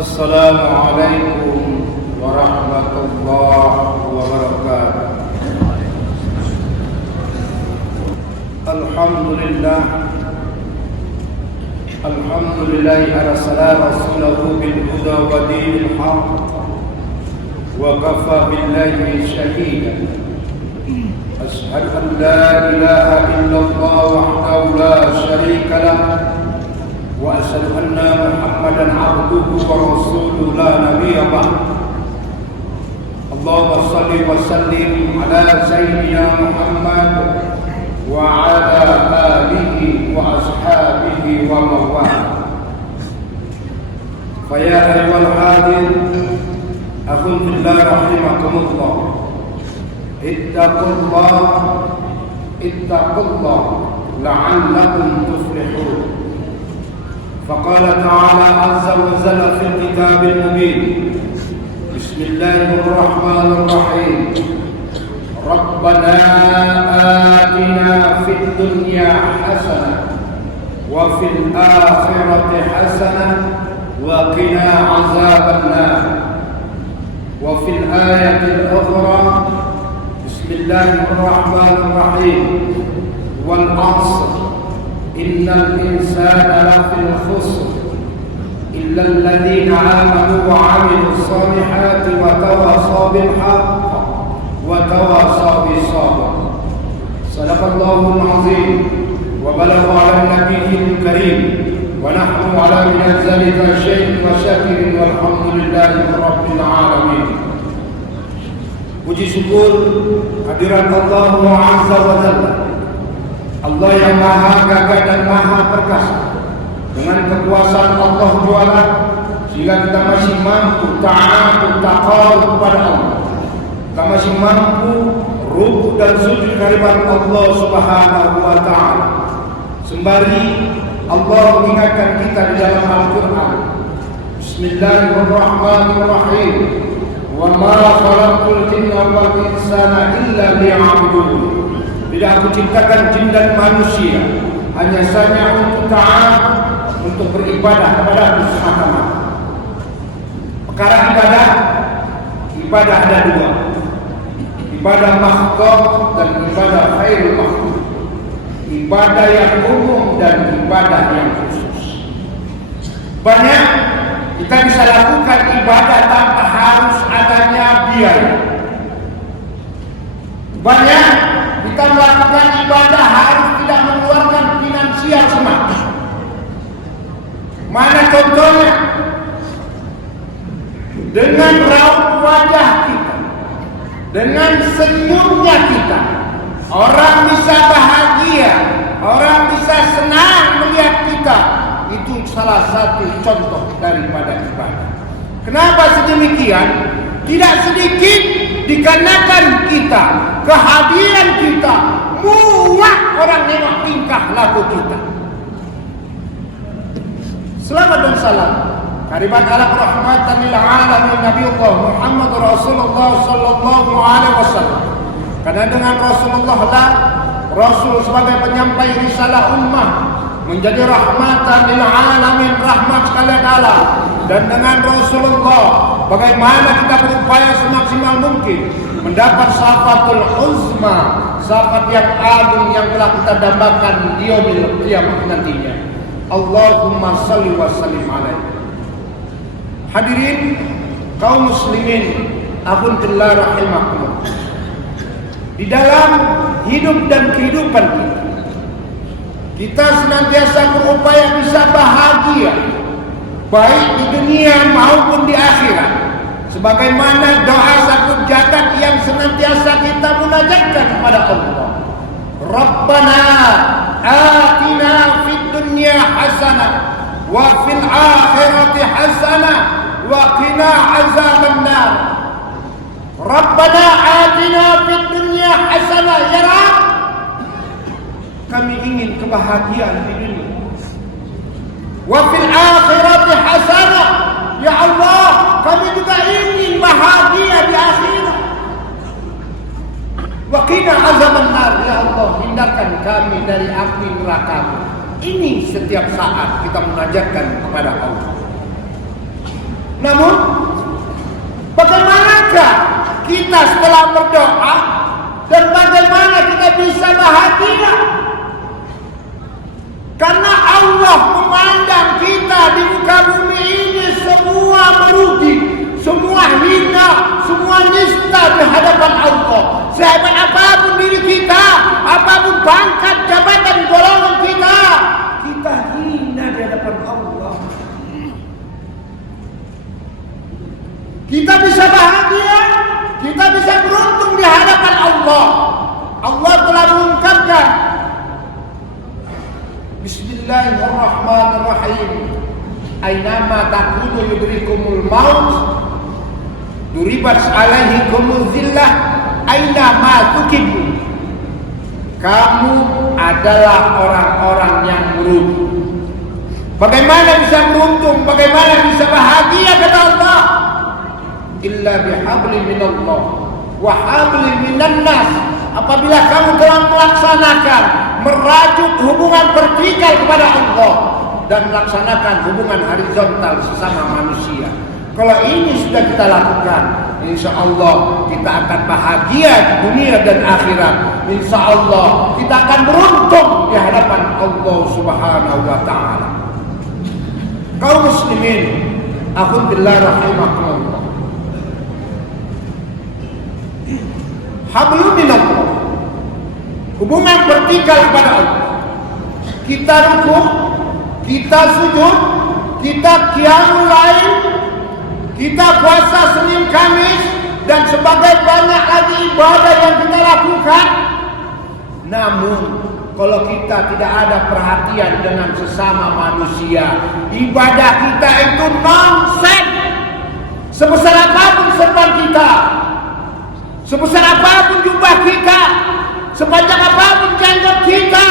Assalamualaikum warahmatullahi wabarakatuh. Alhamdulillah arsala rasulahu bil huda wa dinil haq wa kafa billahi shahidan. Ashhadu an la ilaha illallah wahdahu la syarika lah wa asyhadu anna Muhammadan abduhu wa rasuluhu la nabiyya ba'd. Allahumma shalli wa sallim ala sayyidina Muhammad wa ala alihi wa ashabihi wa mawala. Fa ya ayyuhal hadir akhun fillah rahimakumullah, ittaqullah la'allakum tuflihun. فقال تعالى عز وجل في الكتاب المبين: بسم الله الرحمن الرحيم. ربنا آتنا في الدنيا حسنة وفي الآخرة حسنة وقنا عذاب النار. وفي الآية الأخرى: بسم الله الرحمن الرحيم. والعصر إن الإنسان لفي خسر إلا الذين آمنوا وعملوا الصالحات وتواصوا بالحق وتواصوا بالصبر. صدق الله العظيم وبلغ على النبي الكريم ونحن على من ذلك شيء وشاكر والحمد لله رب العالمين. Puji syukur hadirat Allah Azza wa Jalla, Allah yang maha gagah dan maha perkasa. Dengan kekuasaan Allah Ta'ala, sehingga kita masih mampu taat kepada Allah. Kita masih mampu rukuk dan sujud kehadirat Allah Subhanahu wa Ta'ala. Sembari Allah mengingatkan kita di dalam Al-Quran, Bismillahirrahmanirrahim. Wa ma khalaqtul jinna wal insana illa liya'budun. Tidak aku ciptakan jin dan manusia hanya saja untuk taat, untuk beribadah kepada Aku semata-mata. Perkara ibadah ada dua: ibadah makhluk dan ibadah khairul makhluk. Ibadah yang umum dan ibadah yang khusus. Banyak kita bisa lakukan ibadah tanpa harus adanya biaya. Banyak kita melakukan ibadah harus tidak mengeluarkan finansial semata. Mana contohnya? Dengan raut wajah kita, dengan senyumnya kita, orang bisa bahagia, orang bisa senang melihat kita. Itu salah satu contoh daripada ibadah. Kenapa sedemikian? Tidak sedikit dikarenakan kita, kehadiran kita, muak orang nengok tingkah laku kita. Selamat dan salam kehadirat alam rahmatan lil alamin Nabi Allah Muhammad Rasulullah sallallahu alaihi wasallam. Karena dengan Rasulullah lah Rasul sebagai penyampai risalah ummah, menjadi rahmatan lil alamin, rahmat sekalian alam. Dan dengan Rasulullah bagaimana kita berupaya semaksimal mungkin mendapat syafaatul uzma, syafaat yang agung yang telah kita dambakan di yaumil qiyamah nantinya. Allahumma shalli wa sallim alaihi. Hadirin kaum muslimin, akuntillah rahimakumullah. Di dalam hidup dan kehidupan kita senantiasa berupaya bisa bahagia, baik di dunia maupun di akhirat, sebagaimana doa satu jagat yang senantiasa kita munajatkan kepada Allah. Rabbana atina fid dunya hasanah wa fil akhirati hasanah wa qina azabannar. Rabbana atina fid dunya hasanah. Ya Rabb, kami ingin kebahagiaan di dunia. Wa fil akhirati hasanah. Ya Allah, kami juga ingin bahagia di akhirat. Wa qina azabannar. Ya Allah, hindarkan kami dari api neraka. Ini setiap saat kita munajatkan kepada Allah. Namun bagaimanakah kita setelah berdoa dan bagaimana kita bisa bahagia? Karena Allah memandang kita di muka bumi ini semua merugi, semua hina, semua nista di hadapan Allah. Sehebat apapun diri kita, apapun pangkat, jabatan, golongan kita, kita hina di hadapan Allah. Kita bisa bahagia, kita bisa beruntung di hadapan Allah. Allah telah mengungkapkan, Bismillahirrahmanirrahim. Aynama takunu yudrikumul maut, duribat alaihikumul zillah, aynama tukibu. Kamu adalah orang-orang yang beruntung. Bagaimana bisa beruntung? Bagaimana bisa bahagia? Kata Allah, illa bihablin minallah wa hablin minan nas. Apabila kamu telah melaksanakan, merajut hubungan vertikal kepada Allah dan melaksanakan hubungan horizontal sesama manusia. Kalau ini sudah kita lakukan, insya Allah kita akan bahagia di dunia dan akhirat. Insya Allah kita akan beruntung di hadapan Allah Subhanahu wa ta'ala. Kaum muslimin, akhunillah rahimakumullah. Hablum minallah, hubungan vertikal kepada Allah. Kita rukuk, kita sujud, kita qiyamul lail, kita puasa Senin Kamis, dan sebagai banyak lagi ibadah yang kita lakukan. Namun kalau kita tidak ada perhatian dengan sesama manusia, ibadah kita itu nonsen. Sebesar apapun serban kita, sebesar apapun jubah kita, sepanjang apapun jenggot kita,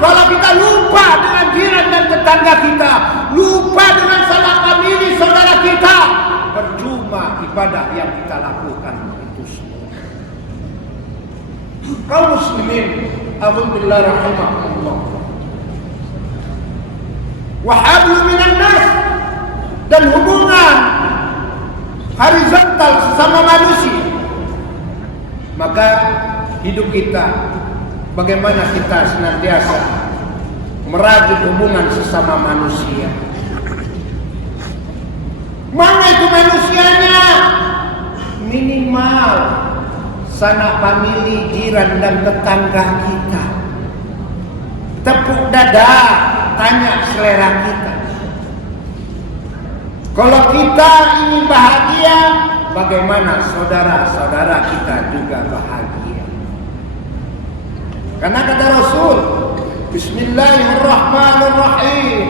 kalau kita lupa dengan jiran dan tetangga kita, lupa dengan sanak famili saudara kita, percuma ibadah yang kita lakukan itu semua. Kaum muslimin, alhamdulillah rahimahullah. Wa hablu minan nas, dan hubungan horizontal sesama manusia. Maka hidup kita, bagaimana kita senantiasa merajut hubungan sesama manusia. Mana itu manusianya? Minimal sanak famili, jiran dan tetangga kita. Tepuk dada, tanya selera kita. Kalau kita ingin bahagia, bagaimana saudara-saudara kita juga bahagia? Karena kata Rasul, Bismillahirrahmanirrahim,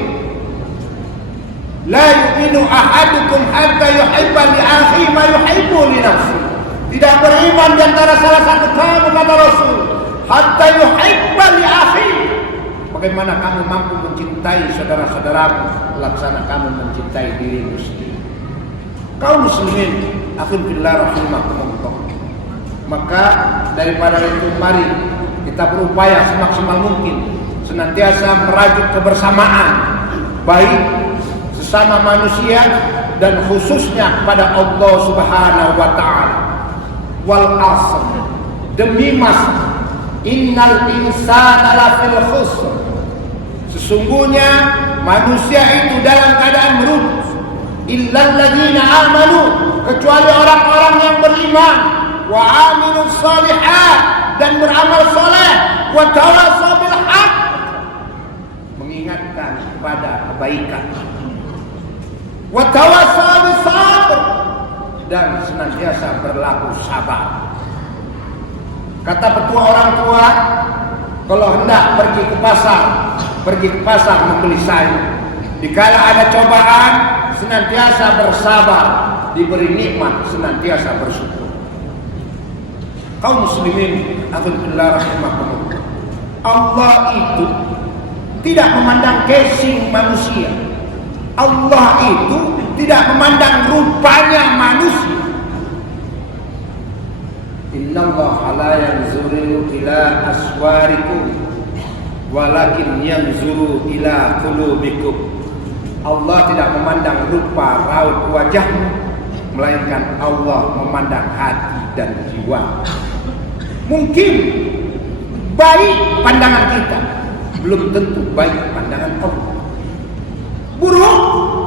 la yu'minu ahadukum hatta yuhibba li akhihi ma yuhibbu li nafsihi. Tidak beriman di antara salah satu kamu, kata Rasul, hatta yuhibba li akhihi. Bagaimana kamu mampu mencintai saudara-saudaramu, laksana kamu mencintai dirimu sendiri. Kaum muslimin, alhamdulillah rahimakumullah. Maka daripada itu, mari kita berupaya semaksimal mungkin senantiasa merajut kebersamaan, baik sesama manusia dan khususnya kepada Allah Subhanahu wa ta'ala. Wal asr, demi masa, innal insana lafil khusr, sesungguhnya manusia itu dalam keadaan merugi, illal ladzina amanu, kecuali orang-orang yang beriman, wa amilus shalihat, dan beramal soleh, wa tawassaw bil haq, mengingatkan kepada kebaikan, wa tawassaw bis sabr, dan senantiasa berlaku sabar. Kata petua orang tua, kalau hendak pergi ke pasar membeli sayur, dikala ada cobaan, senantiasa bersabar, diberi nikmat, senantiasa bersyukur. Kaum muslimin, alhamdulillah rahimakumullah. Allah itu tidak memandang casing manusia. Allah itu tidak memandang rupanya manusia. Innallaha la yanzuru ila aswarikum walakin yanzuru ila qulubikum. Allah tidak memandang rupa raut wajahmu, melainkan Allah memandang hati dan jiwa. Mungkin baik pandangan kita, belum tentu baik pandangan Allah. Buruk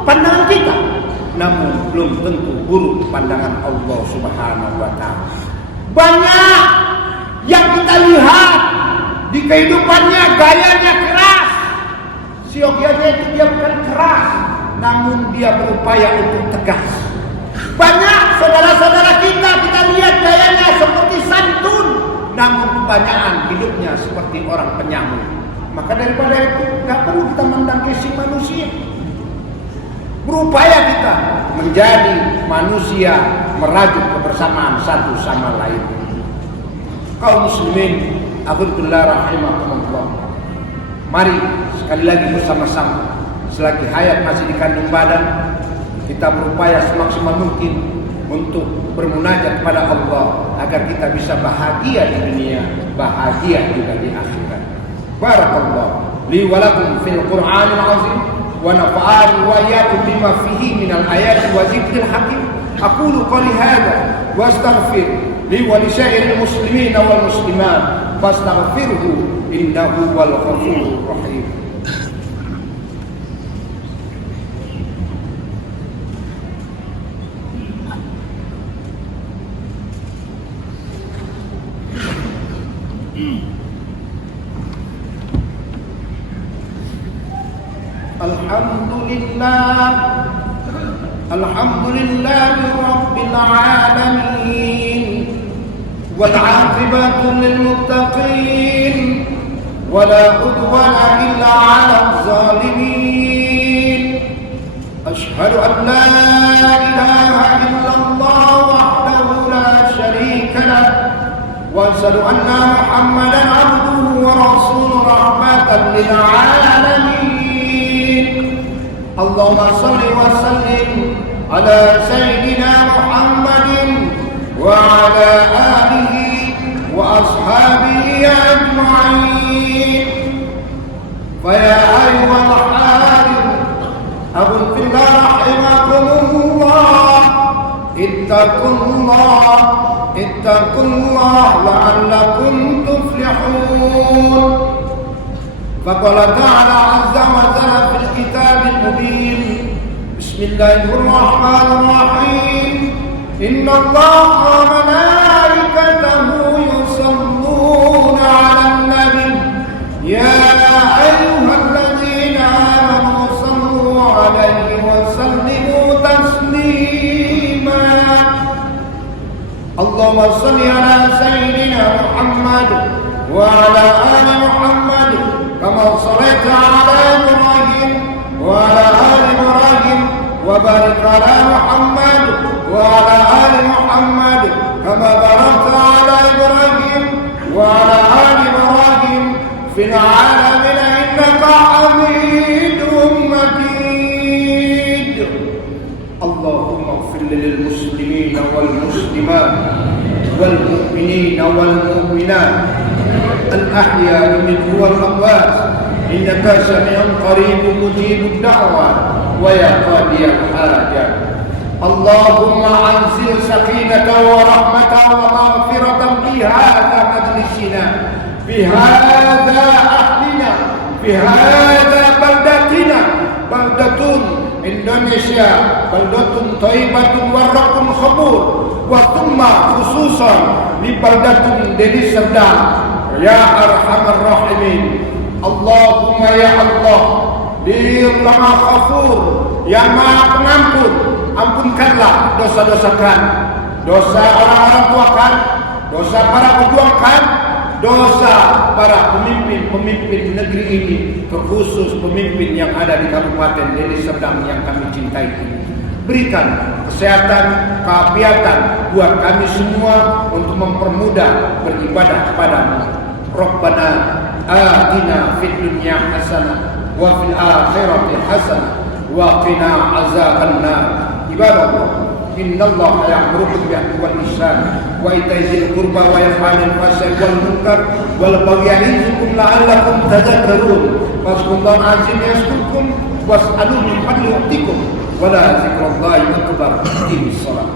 pandangan kita, namun belum tentu buruk pandangan Allah Subhanahu wa ta'ala. Banyak yang kita lihat di kehidupannya gayanya keras. Siogianya itu dia bukan keras, namun dia berupaya untuk tegas. Banyak saudara-saudara kita lihat gayanya seperti santun, namun kebanyakan hidupnya seperti orang penyamun. Maka daripada itu tidak perlu kita mendangkisi manusia. Berupaya kita menjadi manusia merajut kebersamaan satu sama lain. Kaum muslimin, alhamdulillah rahimakumullah. Mari sekali lagi bersama-sama, selagi hayat masih di kandung badan, kita berupaya semaksimal mungkin untuk bermunajat kepada Allah agar kita bisa bahagia di dunia, bahagia juga di akhirat. Barakallahu li wa lakum fil Qur'anil azim wa nafa'ani wa iyyakum bima fihi minal ayati wa dzikril hakim. Aqulu qali hadza wa astaghfir li wa li sa'iril muslimin wal muslimat fastaghfirhu innahu wal ghafurur rahim. Alhamdulillah Rabbil Alamin wal 'aqibatu lil muttaqin wa la 'udwana illa 'alal zalimin. Ashhadu an la ilaha illallah wahdahu la sharika lah wa ashhadu anna Muhammadan 'abduhu wa rasuluhu rahmatan lil 'alamin. Allahumma salli wa sallim ala sayyidina Muhammadin wa ala alihi wa ashabihi ajma'in. Fa ya ayyuhal hadir abudillah rahimakumullah, ittaqullah la'allakum tuflihun. فقال تعالى عز وجل في الكتاب المبين بسم الله الرحمن الرحيم إن الله وملائكته يصلون على النبي يا أيها الذين آمنوا صلوا عليه وسلموا تسليما. اللهم صل على سيدنا محمد وعلى آل محمد كما صليت على إبراهيم وعلى آل إبراهيم وبارك على محمد وعلى آل محمد كما باركت على إبراهيم وعلى آل إبراهيم في العالمين إنك حميد مجيد. اللهم اغفر للمسلمين والمسلمات والمؤمنين والمؤمنات الأحياء منهم والأموات إنك سميع قريب مجيب الدعوات ويا قاضي الحاجات. اللهم أنزل سكينة ورحمة ومغفرة في هذا مجلسنا، في هذا أهلنا، في هذا بلدتنا، بلدة إندونيسيا، بلدة طيبة ورق خبور، وثم خصوصا لبلدة دeli Serdang. Ya Arhamar Rahimin, Allahumma ya Allah, Dia Maha Ghafur, yang Maha Pengampun, ampunkanlah dosa-dosa kami, dosa orang-orang tua kami, dosa para pejuang kami, dosa para pemimpin negeri ini, terkhusus pemimpin yang ada di Kabupaten Deli Serdang yang kami cintai ini. Berikan kesehatan, keafiatan buat kami semua untuk mempermudah beribadah kepadamu. Rabbana atina fid dunya hasanah wa fil akhirati hasanah wa qina azabannar. Ibadallah, innallaha ya'muru bil 'adli wal ihsan wa ita'i dzil qurba wa yanha 'anil fahsya'i wal munkar wal baghi ya'izukum la'allakum tadhakkarun. Fadhkurullaha 'azim yazkurkum was'alu min fadli yu'tikum wa la zikrullahi akbar. Qimis shalah.